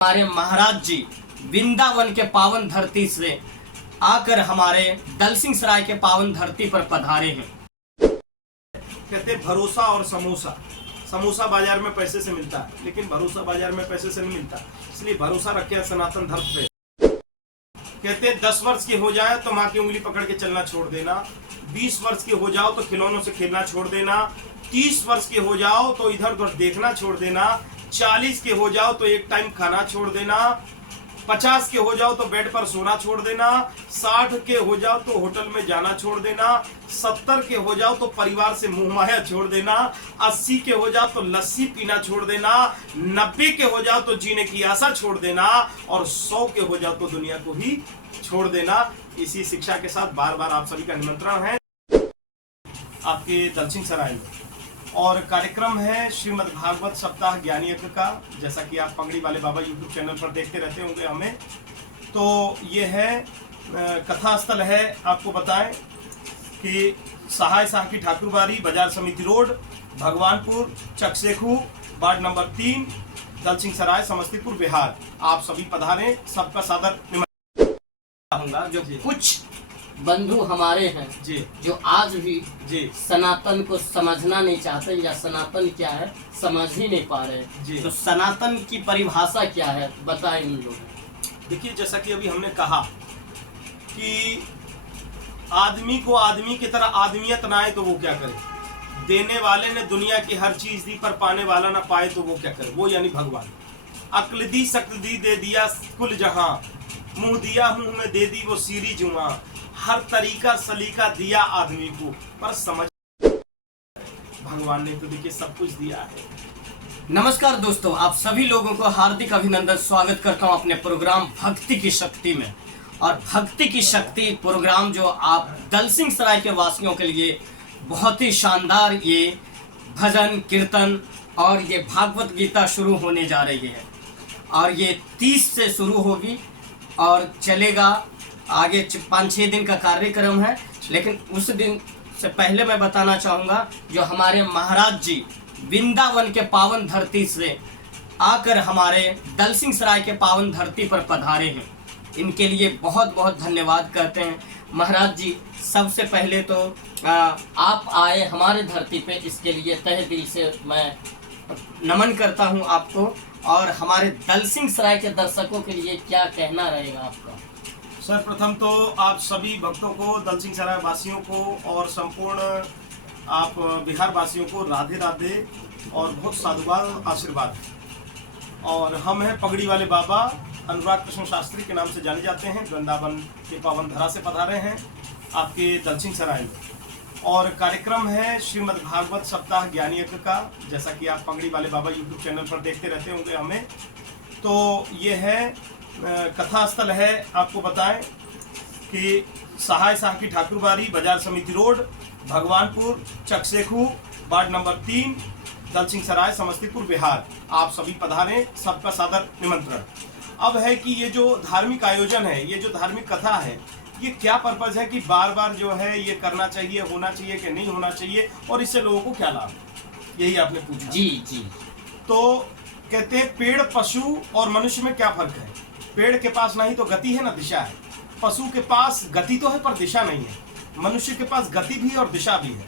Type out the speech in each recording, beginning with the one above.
हमारे महाराज जी वृंदावन के पावन धरती से आकर हमारे दलसिंहसराय के पावन धरती पर पधारे हैं। कहते भरोसा और समोसा। समोसा बाजार में पैसे से मिलता है, लेकिन भरोसा बाजार में पैसे से नहीं मिलता। इसलिए भरोसा रखे सनातन धर्म पे। कहते 10 वर्ष के हो जाए तो माँ की उंगली पकड़ के चलना छोड़ देना, 20 वर्ष के हो जाओ तो खिलौनों से खेलना छोड़ देना, 30 वर्ष के हो जाओ तो इधर उधर देखना छोड़ देना, 40 के हो जाओ तो एक टाइम खाना छोड़ देना, 50 के हो जाओ तो बेड पर सोना छोड़ देना, 60 के हो जाओ तो होटल में जाना छोड़ देना, 70 के हो जाओ तो परिवार से मुंह माया छोड़ देना, 80 के हो जाओ तो लस्सी पीना छोड़ देना, 90 के हो जाओ तो जीने की आशा छोड़ देना, और 100 के हो जाओ तो दुनिया को ही छोड़ देना। इसी शिक्षा के साथ बार बार आप सभी का निमंत्रण है आपके दलसिंहसराय में, और कार्यक्रम है श्रीमद् भागवत सप्ताह ज्ञान यज्ञ का। जैसा कि आप पगड़ी वाले बाबा यूट्यूब चैनल पर देखते रहते होंगे हमें, तो ये है कथा स्थल है। आपको बताएं कि सहाय शाह की ठाकुरबाड़ी, बाजार समिति road, Bhagwanpur, Chaksekhu, ward number 3, Dalsinghsarai, Samastipur, Bihar. आप सभी पधारें, सबका सादर निमंत्रण। जो कुछ बंधु हमारे हैं जी, जो आज भी जी सनातन को समझना नहीं चाहते, या सनातन क्या है समझ ही नहीं पा रहे जी। तो सनातन की परिभाषा क्या है बताएं उन लोगों। देखिए, जैसा कि अभी हमने कहा कि आदमी को आदमी की तरह आदमियत ना आए तो वो क्या करे। देने वाले ने दुनिया की हर चीज दी, पर पाने वाला ना पाए तो वो क्या करे। वो यानी भगवान। अक्ल दी शक्ल दी, दे दिया कुल जहां, मुंह दिया मुंह में दे दी वो सीरी जुआ, हर तरीका सलीका दिया आदमी को, पर समझ भगवान ने तो देखिए सब कुछ दिया है। नमस्कार दोस्तों, आप सभी लोगों को हार्दिक अभिनंदन, स्वागत करता हूं अपने प्रोग्राम भक्ति की शक्ति में। और भक्ति की शक्ति प्रोग्राम जो आप दलसिंहसराय के वासियों के लिए बहुत ही शानदार ये भजन कीर्तन और ये भागवत गीता शुरू होने जा रही है, और ये 30 से शुरू होगी और चलेगा आगे 5-6 दिन का कार्यक्रम है। लेकिन उस दिन से पहले मैं बताना चाहूँगा, जो हमारे महाराज जी वृंदावन के पावन धरती से आकर हमारे दलसिंहसराय के पावन धरती पर पधारे हैं, इनके लिए बहुत बहुत धन्यवाद कहते हैं। महाराज जी, सबसे पहले तो आप आए हमारे धरती पे, इसके लिए तहे दिल से मैं नमन करता हूं आपको। और हमारे दलसिंहसराय के दर्शकों के लिए क्या कहना रहेगा आपका? सर्वप्रथम तो आप सभी भक्तों को, दलसिंहसराय वासियों को और संपूर्ण आप बिहार वासियों को राधे राधे और बहुत साधुवाद आशीर्वाद। और हम हैं पगड़ी वाले बाबा अनुराग कृष्ण शास्त्री के नाम से जाने जाते हैं। वृंदावन के पावन धरा से पधारे हैं आपके दलसिंहसराय में, और कार्यक्रम है श्रीमद् भागवत सप्ताह ज्ञान यज्ञ का। जैसा कि आप पगड़ी वाले बाबा यूट्यूब चैनल पर देखते रहते होंगे हमें, तो ये है कथा स्थल है। आपको बताएं कि सहाय शाह की ठाकुरबाड़ी, बाजार समिति road, Bhagwanpur, Chaksekhu, ward number 3, Dalsinghsarai, Samastipur, Bihar. आप सभी पधारें, सबका सादर निमंत्रण। अब है कि ये जो धार्मिक आयोजन है, ये जो धार्मिक कथा है, ये क्या पर्पज है कि बार बार जो है ये करना चाहिए, होना चाहिए कि नहीं होना चाहिए, और इससे लोगों को क्या लाभ, यही आपने पूछा। जी जी। तो कहते हैं पेड़, पशु और मनुष्य में क्या फर्क है। पेड़ के पास ना ही तो गति है ना दिशा है, पशु के पास गति तो है पर दिशा नहीं है, मनुष्य के पास गति भी और दिशा भी है।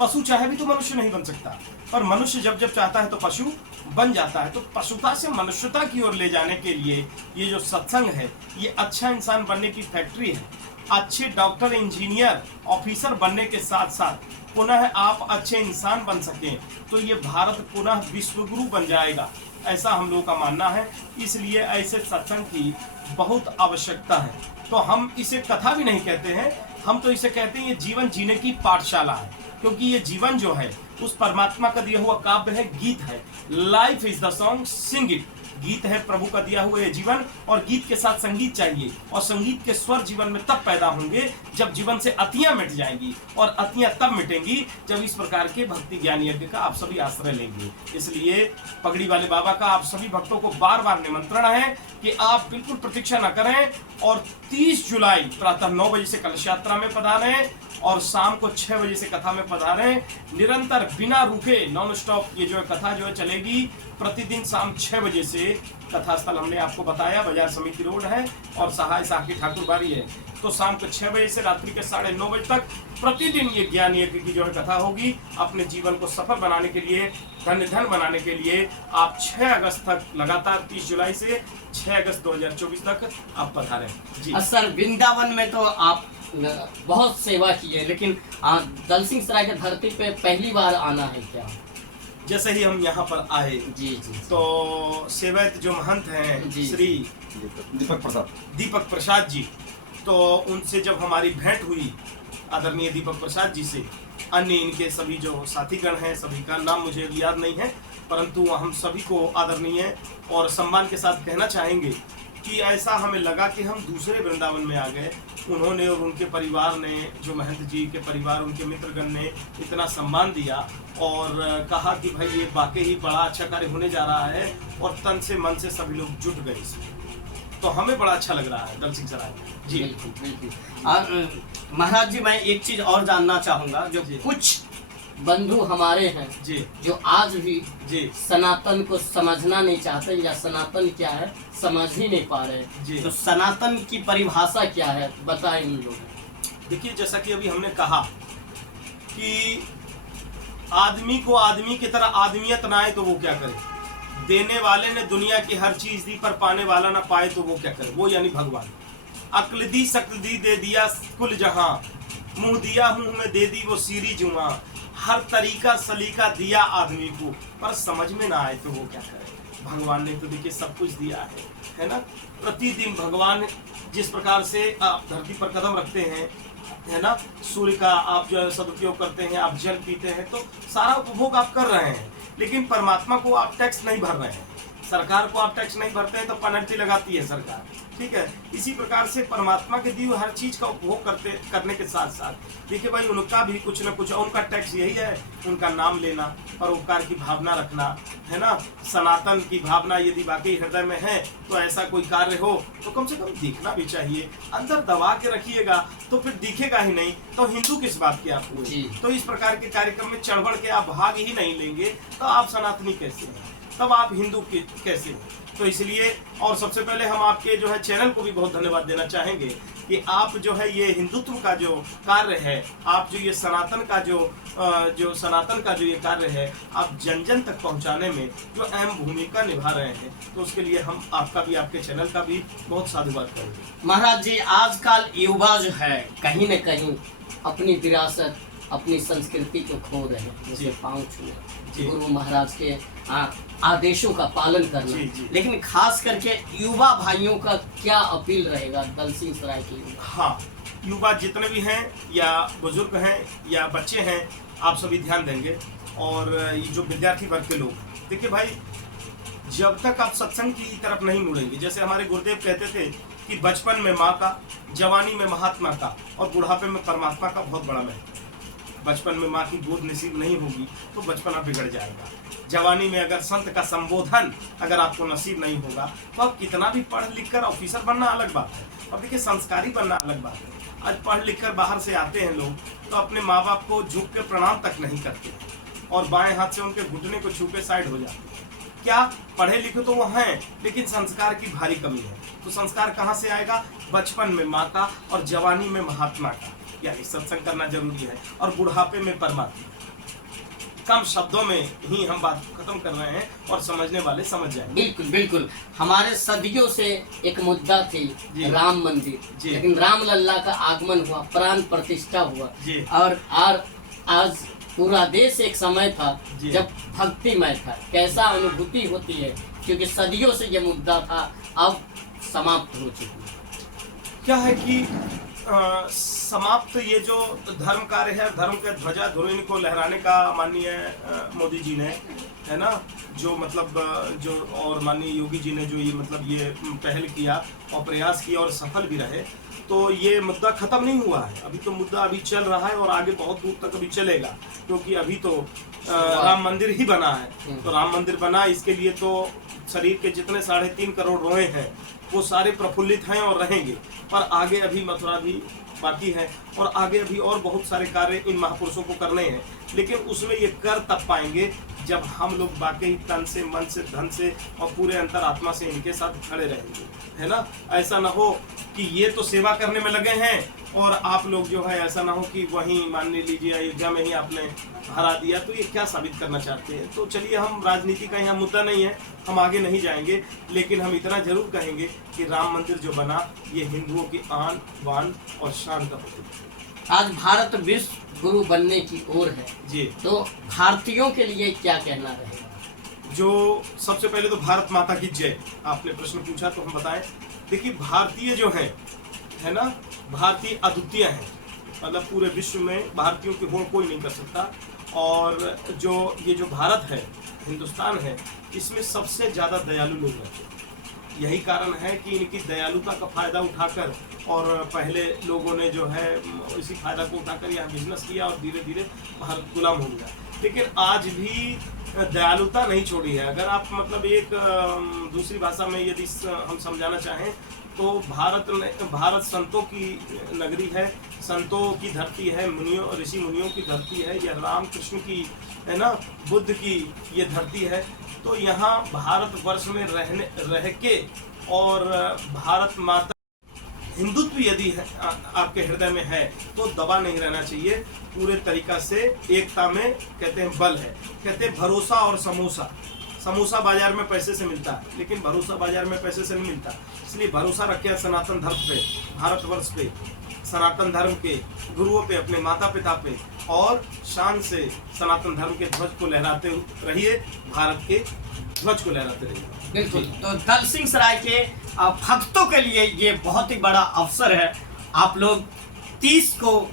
पशु चाहे भी तो मनुष्य नहीं बन सकता, पर मनुष्य जब जब चाहता है तो पशु बन जाता है। तो पशुता से मनुष्यता की ओर ले जाने के लिए ये जो सत्संग है, ये अच्छा इंसान बनने की फैक्ट्री है। अच्छे डॉक्टर, इंजीनियर, ऑफिसर बनने के साथ साथ पुनः आप अच्छे इंसान बन सकें तो ये भारत पुनः विश्वगुरु बन जाएगा, ऐसा हम लोगों का मानना है। इसलिए ऐसे सत्संग की बहुत आवश्यकता है। तो हम इसे कथा भी नहीं कहते हैं, हम तो इसे कहते हैं ये जीवन जीने की पाठशाला है, क्योंकि ये जीवन जो है उस परमात्मा का दिया हुआ काव्य है, गीत है। Life is the song, sing it. गीत है प्रभु का दिया हुआ ये जीवन, और गीत के साथ संगीत चाहिए, और संगीत के स्वर जीवन में तब पैदा होंगे जब जीवन से अतियां मिट जाएंगी, और अतियां तब मिटेंगी जब इस प्रकार के भक्ति ज्ञान यज्ञ का आप सभी आश्रय लेंगे। इसलिए पगड़ी वाले बाबा का आप सभी भक्तों को बार बार निमंत्रण है कि आप बिल्कुल प्रतीक्षा न करें, और 30 जुलाई प्रातः 9 बजे से कलश यात्रा में पधारें, और शाम को 6 बजे से कथा में पधारें। निरंतर बिना रुके नॉन स्टॉप ये जो है कथा जो है चलेगी प्रतिदिन शाम 6 बजे से कथा स्थल हमने आपको बताया, बाजार समिति रोड है और सहाय शाह की ठाकुर बाड़ी है। तो शाम को 6 बजे से रात्रि के 9:30 बजे तक प्रतिदिन ये ज्ञान यज्ञ की जो है कथा होगी। अपने जीवन को सफल बनाने के लिए, धन बनाने के लिए आप 6 अगस्त तक लगातार 30 जुलाई से 6 अगस्त 2024 तक आप पधारें जी। सर वृंदावन में तो आप बहुत सेवा की है, लेकिन दलसिंह सराय के धरती पे पहली बार आना है क्या? जैसे ही हम यहाँ पर आए जी तो सेवैत जो महंत हैं श्री दीपक प्रसाद जी, तो उनसे जब हमारी भेंट हुई आदरणीय दीपक प्रसाद जी से, अन्य इनके सभी जो साथीगण हैं सभी का नाम मुझे याद नहीं है, परंतु हम सभी को आदरणीय और सम्मान के साथ कहना चाहेंगे कि ऐसा हमें लगा कि हम दूसरे वृंदावन में आ गए। उन्होंने और उनके परिवार ने, जो महंत जी के परिवार, उनके मित्रगण ने इतना सम्मान दिया और कहा कि भाई ये वाकई ही बड़ा अच्छा कार्य होने जा रहा है, और तन से मन से सभी लोग जुट गए इसमें। तो हमें बड़ा अच्छा लग रहा है दलसिंह सराय जी। बिल्कुल बिल्कुल। और महाराज जी, मैं एक चीज और जानना चाहूंगा, जो कुछ बंधु हमारे हैं जी जो आज भी जी सनातन को समझना नहीं चाहते, या सनातन क्या है समझ ही नहीं पा रहे जी। तो सनातन की परिभाषा क्या है, बताएं उन लोगों। देखिए, जैसा कि अभी हमने कहा कि आदमी को आदमी की तरह आदमियत ना आए तो वो क्या करे। देने वाले ने दुनिया की हर चीज दी, पर पाने वाला ना पाए तो वो क्या करे। वो यानी भगवान। अक्ल दी शक्ल दी दे दिया कुल जहां, मुंह दिया मुंह में दे दी वो सीरी जुआ। हर तरीका सलीका दिया आदमी को, पर समझ में ना आए तो वो क्या करे। भगवान ने तो देखिए सब कुछ दिया है ना। प्रतिदिन भगवान जिस प्रकार से आप धरती पर कदम रखते हैं, है ना, सूर्य का आप जो है सदुपयोग करते हैं, आप जल पीते हैं, तो सारा उपभोग आप कर रहे हैं, लेकिन परमात्मा को आप टैक्स नहीं भर रहे हैं। सरकार को आप टैक्स नहीं भरते हैं तो पेनल्टी लगाती है सरकार, ठीक है। इसी प्रकार से परमात्मा के दी हुई हर चीज का उपभोग करने के साथ साथ देखिए भाई, उनका भी कुछ ना कुछ, उनका टैक्स यही है, उनका नाम लेना, परोपकार की भावना रखना, है ना। सनातन की भावना यदि वाकई हृदय में है तो ऐसा कोई कार्य हो तो कम से कम दिखना भी चाहिए। अंदर दबा के रखिएगा तो फिर दिखेगा ही नहीं, तो हिंदू किस बात के आप हुए। तो इस प्रकार के कार्यक्रम में चढ़ बढ़ के आप भाग ही नहीं लेंगे तो आप सनातनी कैसे हैं, तब आप हिंदू कैसे हैं। तो इसलिए, और सबसे पहले हम आपके जो है चैनल को भी बहुत धन्यवाद देना चाहेंगे कि आप जो है ये हिंदुत्व का जो कार्य है, आप जो ये सनातन का सनातन का जो ये कार्य है, आप जन जन तक पहुंचाने में जो अहम भूमिका निभा रहे हैं, तो उसके लिए हम आपका भी, आपके चैनल का भी बहुत साधुवाद करेंगे। महाराज जी, आजकल युवा जो है कहीं न कहीं अपनी विरासत, अपनी संस्कृति को खो रहे हैं, जैसे पाँव छूना, गुरु महाराज के आदेशों का पालन करना। लेकिन खास करके युवा भाइयों का क्या अपील रहेगा दलसिंह सराय की? हाँ, युवा जितने भी हैं, या बुजुर्ग हैं या बच्चे हैं, आप सभी ध्यान देंगे। और ये जो विद्यार्थी वर्ग के लोग, देखिए भाई, जब तक आप सत्संग की तरफ नहीं मुड़ेंगे, जैसे हमारे गुरुदेव कहते थे कि बचपन में माँ का, जवानी में महात्मा का और बुढ़ापे में परमात्मा का बहुत बड़ा महत्व। बचपन में माँ की गोद नसीब नहीं होगी तो बचपना बिगड़ जाएगा। जवानी में अगर संत का संबोधन अगर आपको नसीब नहीं होगा तो आप कितना भी पढ़ लिख कर ऑफिसर बनना अलग बात है, और देखिए संस्कारी बनना अलग बात है। आज पढ़ लिख कर बाहर से आते हैं लोग तो अपने माँ बाप को झुक के प्रणाम तक नहीं करते और बाएं हाथ से उनके घुटने को छू के साइड हो जाते हैं। क्या पढ़े लिखे तो वो हैं, लेकिन संस्कार की भारी कमी है। तो संस्कार कहाँ से आएगा? बचपन में माँ का और जवानी में महात्मा का, यानी सत्संग करना जरूरी है, और बुढ़ापे में परमात्मा। कम शब्दों में ही हम बात खत्म कर रहे हैं और समझने वाले समझ जाएंगे। बिल्कुल बिल्कुल। हमारे सदियों से एक मुद्दा थी राम मंदिर, लेकिन राम लल्ला का आगमन हुआ, प्राण प्रतिष्ठा हुआ, और आज पूरा देश एक समय था जब भक्तिमय था। कैसा अनुभूति होती है, क्योंकि सदियों से ये मुद्दा था, अब समाप्त हो चुकी है। क्या है कि समाप्त ये जो धर्म कार्य है, धर्म के ध्वजा ध्वनि को लहराने का माननीय मोदी जी ने, है ना, जो मतलब जो, और माननीय योगी जी ने जो ये मतलब ये पहल किया और प्रयास किया और सफल भी रहे, तो ये मुद्दा खत्म नहीं हुआ है। अभी तो मुद्दा अभी चल रहा है और आगे बहुत दूर तक अभी चलेगा, क्योंकि अभी तो राम मंदिर ही बना है। तो राम मंदिर बना, इसके लिए तो शरीर के जितने 3.5 करोड़ रोए हैं वो सारे प्रफुल्लित हैं और रहेंगे, पर आगे अभी मथुरा भी बाकी है और आगे अभी और बहुत सारे कार्य इन महापुरुषों को करने हैं। लेकिन उसमें ये कर तब पाएंगे जब हम लोग वाकई तन से, मन से, धन से और पूरे अंतरात्मा से इनके साथ खड़े रहेंगे, है ना। ऐसा ना हो कि ये तो सेवा करने में लगे हैं और आप लोग जो है, ऐसा ना हो कि वहीं मान लीजिए अयोध्या में ही आपने हरा दिया, तो ये क्या साबित करना चाहते हैं। तो चलिए, हम राजनीति का यहाँ मुद्दा नहीं है, हम आगे नहीं जाएंगे, लेकिन हम इतना जरूर कहेंगे कि राम मंदिर जो बना, ये हिंदुओं की आन बान और शान का प्रतीक है। आज भारत विश्व गुरु बनने की ओर है जी। तो भारतीयों के लिए क्या कहना रहेगा? जो सबसे पहले तो भारत माता की जय, आपने प्रश्न पूछा तो हम बताएं। देखिए, भारतीय जो है ना, भारतीय अद्वितीय है, मतलब पूरे विश्व में भारतीयों की होड़ कोई नहीं कर सकता। और जो ये जो भारत है, हिंदुस्तान है, इसमें सबसे ज़्यादा दयालु लोग रहते हैं। यही कारण है कि इनकी दयालुता का फायदा उठाकर, और पहले लोगों ने जो है इसी फायदा को उठाकर यहाँ बिजनेस किया और धीरे धीरे भारत गुलाम हो गया। लेकिन आज भी दयालुता नहीं छोड़ी है। अगर आप मतलब एक दूसरी भाषा में यदि हम समझाना चाहें तो भारत संतों की नगरी है, संतों की धरती है, मुनियों ऋषि मुनियों की धरती है, यह राम कृष्ण की, है ना, बुद्ध की ये धरती है। तो यहाँ भारतवर्ष में रह के और भारत माता हिंदुत्व यदि है, आपके हृदय में है, तो दबा नहीं रहना चाहिए। पूरे तरीका से एकता में कहते हैं बल है। कहते हैं भरोसा और समोसा। समोसा बाजार में पैसे से मिलता है, लेकिन भरोसा बाजार में पैसे से नहीं मिलता। इसलिए भरोसा रखे सनातन धर्म पे, भारतवर्ष पे, सनातन धर्म के गुरुओं पे, अपने माता पिता पे, और शान से सनातन धर्म के ध्वज को लहराते रहिए, भारत के ध्वज को लहराते रहिए। बिल्कुल। तो दलसिंह सराय के भक्तों के लिए ये बहुत ही बड़ा अवसर है। आप लोग 30 को,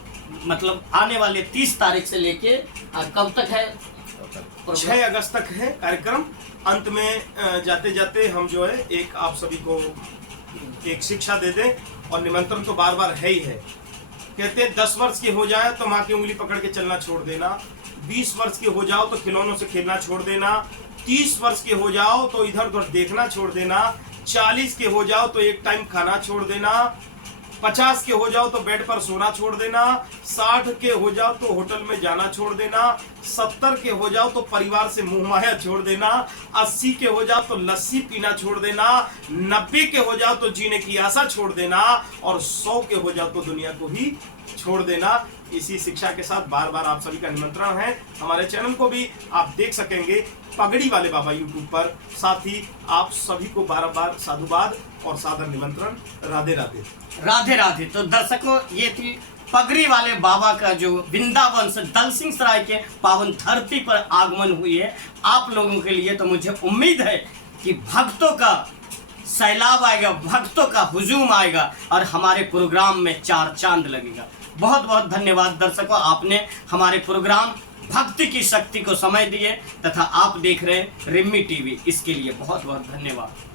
मतलब आने वाले 30 तारीख से लेके कब तक है? 6 अगस्त तक है कार्यक्रम। अंत में जाते जाते हम जो है एक आप सभी को एक शिक्षा दे दें, और निमंत्रण तो बार बार है ही है। कहते हैं 10 वर्ष के हो जाए तो माँ की उंगली पकड़ के चलना छोड़ देना, 20 वर्ष के हो जाओ तो खिलौनों से खेलना छोड़ देना, 30 वर्ष के हो जाओ तो इधर उधर देखना छोड़ देना, 40 के हो जाओ तो एक टाइम खाना छोड़ देना, 50 के हो जाओ तो बेड पर सोना छोड़ देना, 60 के हो जाओ तो होटल में जाना छोड़ देना, 70 के हो जाओ तो परिवार से मुंह माया छोड़ देना, 80 के हो जाओ तो लस्सी पीना छोड़ देना, 90 के हो जाओ तो जीने की आशा छोड़ देना, और 100 के हो जाओ तो दुनिया को ही छोड़ देना। इसी शिक्षा के साथ बार बार आप सभी का निमंत्रण है। हमारे चैनल को भी आप देख सकेंगे, पगड़ी वाले बाबा यूट्यूब पर। साथ ही आप सभी को बार बार साधुवाद और सादर निमंत्रण। राधे राधे। राधे राधे। तो दर्शकों, ये थी पगड़ी वाले बाबा का जो वृंदावन से दलसिंह सराय के पावन धरती पर आगमन हुई है आप लोगों के लिए। तो मुझे उम्मीद है कि भक्तों का सैलाब आएगा, भक्तों का हुजूम आएगा और हमारे प्रोग्राम में 4 चांद लगेगा। बहुत बहुत धन्यवाद दर्शकों, आपने हमारे प्रोग्राम भक्ति की शक्ति को समय दिए तथा आप देख रहे हैं रिम्मी टीवी। इसके लिए बहुत बहुत धन्यवाद।